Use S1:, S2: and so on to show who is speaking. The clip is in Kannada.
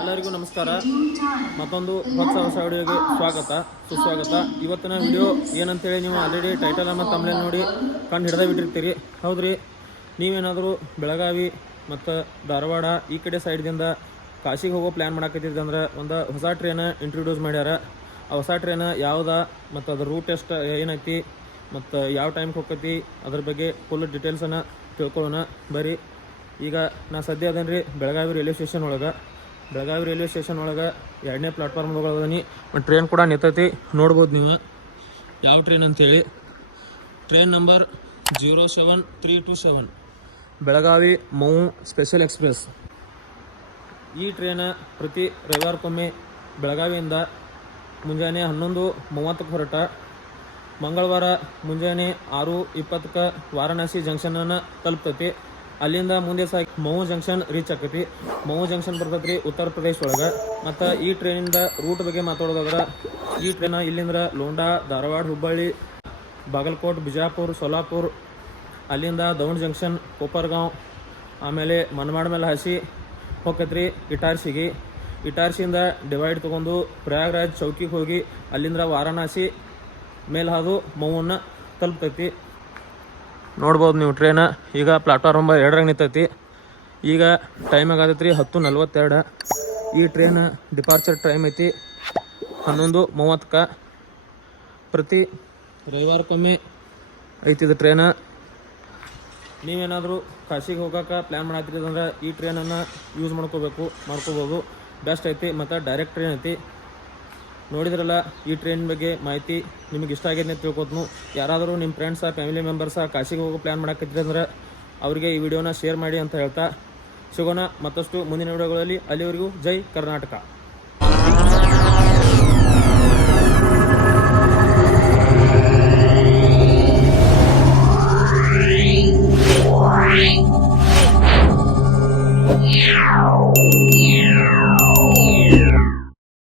S1: ಎಲ್ಲರಿಗೂ ನಮಸ್ಕಾರ. ಮತ್ತೊಂದು ಹೊಸ ಹೊಸ ವಿಡಿಯೋಗೆ ಸ್ವಾಗತ. ಸುಸ್ವಾಗತ. ಇವತ್ತಿನ ವಿಡಿಯೋ ಏನಂತೇಳಿ ನೀವು ಆಲ್ರೆಡಿ ಟೈಟಲ್ ಮತ್ತು ತಮ್ಮನೇಲಿ ನೋಡಿ ಕಂಡು ಹಿಡ್ದೇ ಬಿಟ್ಟಿರ್ತೀರಿ. ಹೌದ್ರಿ? ನೀವೇನಾದರೂ ಬೆಳಗಾವಿ ಮತ್ತು ಧಾರವಾಡ ಈ ಕಡೆ ಸೈಡ್ದಿಂದ ಕಾಶಿಗೆ ಹೋಗೋ ಪ್ಲ್ಯಾನ್ ಮಾಡಾಕತ್ತಿದ್ದೆ ಅಂದ್ರೆ ಒಂದು ಹೊಸ ಟ್ರೈನ ಇಂಟ್ರೊಡ್ಯೂಸ್ ಮಾಡ್ಯಾರ. ಆ ಹೊಸ ಟ್ರೈನ ಯಾವ್ದ ಮತ್ತು ಅದ್ರ ರೂಟ್ ಎಷ್ಟು ಏನೈತಿ ಮತ್ತು ಯಾವ ಟೈಮ್ಗೆ ಹೋಗ್ತೈತಿ ಅದ್ರ ಬಗ್ಗೆ ಫುಲ್ ಡೀಟೇಲ್ಸನ್ನು ತಿಳ್ಕೊಳ್ಳೋಣ. ಬರ್ರಿ ಈಗ ನಾ ಸದ್ಯ ಅದೇನು ರೀ ಬೆಳಗಾವಿ ರೈಲ್ವೆ ಸ್ಟೇಷನ್ ಒಳಗೆ. ಬೆಳಗಾವಿ ರೈಲ್ವೆ ಸ್ಟೇಷನ್ ಒಳಗೆ ಎರಡನೇ ಪ್ಲಾಟ್ಫಾರ್ಮ್ದಾಗ ಮತ್ತು ಟ್ರೈನ್ ಕೂಡ ನಿಂತೈತಿ, ನೋಡ್ಬೋದು ನೀವು ಯಾವ ಟ್ರೈನ್ ಅಂತೇಳಿ? Train number zero seven three two seven Belagavi Mau special express ಈ ಟ್ರೈನ ಪ್ರತಿ ರವಿವಾರಕ್ಕೊಮ್ಮೆ ಬೆಳಗಾವಿಯಿಂದ ಮುಂಜಾನೆ ಹನ್ನೊಂದು ಮೂವತ್ತಕ್ಕೆ ಹೊರಟ. ಮಂಗಳವಾರ ಮುಂಜಾನೆ ಆರು ಇಪ್ಪತ್ತಕ್ಕೆ ವಾರಣಾಸಿ ಜಂಕ್ಷನನ್ನು ತಲುಪ್ತೈತಿ. ಅಲ್ಲಿಂದ ಮುಂದೆ ಸಾಗಿ ಮೌ ಜಂಕ್ಷನ್ ರೀಚ್ ಆಕೈತಿ. ಮೌ ಜಂಕ್ಷನ್ ಬರ್ತೈತಿ ಉತ್ತರ ಪ್ರದೇಶ ಒಳಗೆ. ಮತ್ತು ಈ ಟ್ರೈನಿಂದ ರೂಟ್ ಬಗ್ಗೆ ಮಾತಾಡೋದಾದ್ರೆ, ಈ ಟ್ರೈನ ಇಲ್ಲಿಂದ ಲೋಂಡಾ, ಧಾರವಾಡ, ಹುಬ್ಬಳ್ಳಿ, ಬಾಗಲಕೋಟ್, ಬಿಜಾಪುರ ಸೋಲಾಪುರ್ ಅಲ್ಲಿಂದ ದೌಂಡ್ ಜಂಕ್ಷನ್, ಕೊಪ್ಪರ್ಗಾಂವ್, ಆಮೇಲೆ ಮನ್ಮಾಡ್ ಮೇಲೆ ಹಸಿ ಹೋಗತ್ರಿ ಇಟಾರ್ಸಿಗೆ. ಇಟಾರ್ಸಿಯಿಂದ ಡಿವೈಡ್ ತೊಗೊಂಡು ಪ್ರಯಾಗ್ರಾಜ್ ಚೌಕಿಗೆ ಹೋಗಿ ಅಲ್ಲಿಂದ ವಾರಣಾಸಿ ಮೇಲೆ ಹಾದು ಮೌವನ್ನ ತಲುಪ್ತೈತಿ. ನೋಡ್ಬೋದು ನೀವು ಟ್ರೈನ ಈಗ ಪ್ಲಾಟ್ಫಾರ್ಮ್ ನಂಬರ್ ಎರಡರಾಗ ನಿಂತೈತಿ. ಈಗ ಟೈಮ್ ಆಗತ್ತೈತ್ರಿ ಹತ್ತು ನಲ್ವತ್ತೆರಡು. ಈ ಟ್ರೈನ್ ಡಿಪಾರ್ಚರ್ ಟೈಮ್ ಐತಿ ಹನ್ನೊಂದು ಮೂವತ್ತಕ್ಕೆ. ಪ್ರತಿ ರವಿವಾರಕ್ಕೊಮ್ಮೆ ಐತಿ ಇದು ಟ್ರೈನ ನೀವೇನಾದರೂ ಕಾಶಿಗೆ ಹೋಗೋಕೆ ಪ್ಲ್ಯಾನ್ ಮಾಡತ್ತೀರಿ ಅಂದ್ರೆ ಈ ಟ್ರೈನನ್ನು ಯೂಸ್ ಮಾಡ್ಕೋಬೇಕು, ಮಾಡ್ಕೋಬೋದು. ಬೆಸ್ಟ್ ಐತಿ ಮತ್ತು ಡೈರೆಕ್ಟ್ ಟ್ರೈನ್ ಐತಿ. ನೋಡಿದ್ರಲ್ಲ, ಈ ಟ್ರೈನ್ ಬಗ್ಗೆ ಮಾಹಿತಿ ನಿಮಗೆ ಇಷ್ಟ ಆಗಿದೆ ಅಂತ ತಿಳ್ಕೊತ್ನು. ಯಾರಾದರೂ ನಿಮ್ಮ ಫ್ರೆಂಡ್ಸ ಫ್ಯಾಮಿಲಿ ಮೆಂಬರ್ಸ ಕಾಶಿಗೆ ಹೋಗೋ ಪ್ಲ್ಯಾನ್ ಮಾಡೋಕ್ಕಿದ್ರೆ ಅಂದ್ರೆ ಅವರಿಗೆ ಈ ವಿಡಿಯೋನ ಶೇರ್ ಮಾಡಿ ಅಂತ ಹೇಳ್ತಾ ಸಿಗೋಣ. ಮತ್ತಷ್ಟು ಮುಂದಿನ ವಿಡಿಯೋಗಳಲ್ಲಿ ಅಲ್ಲಿವರೆಗೂ ಜೈ ಕರ್ನಾಟಕ.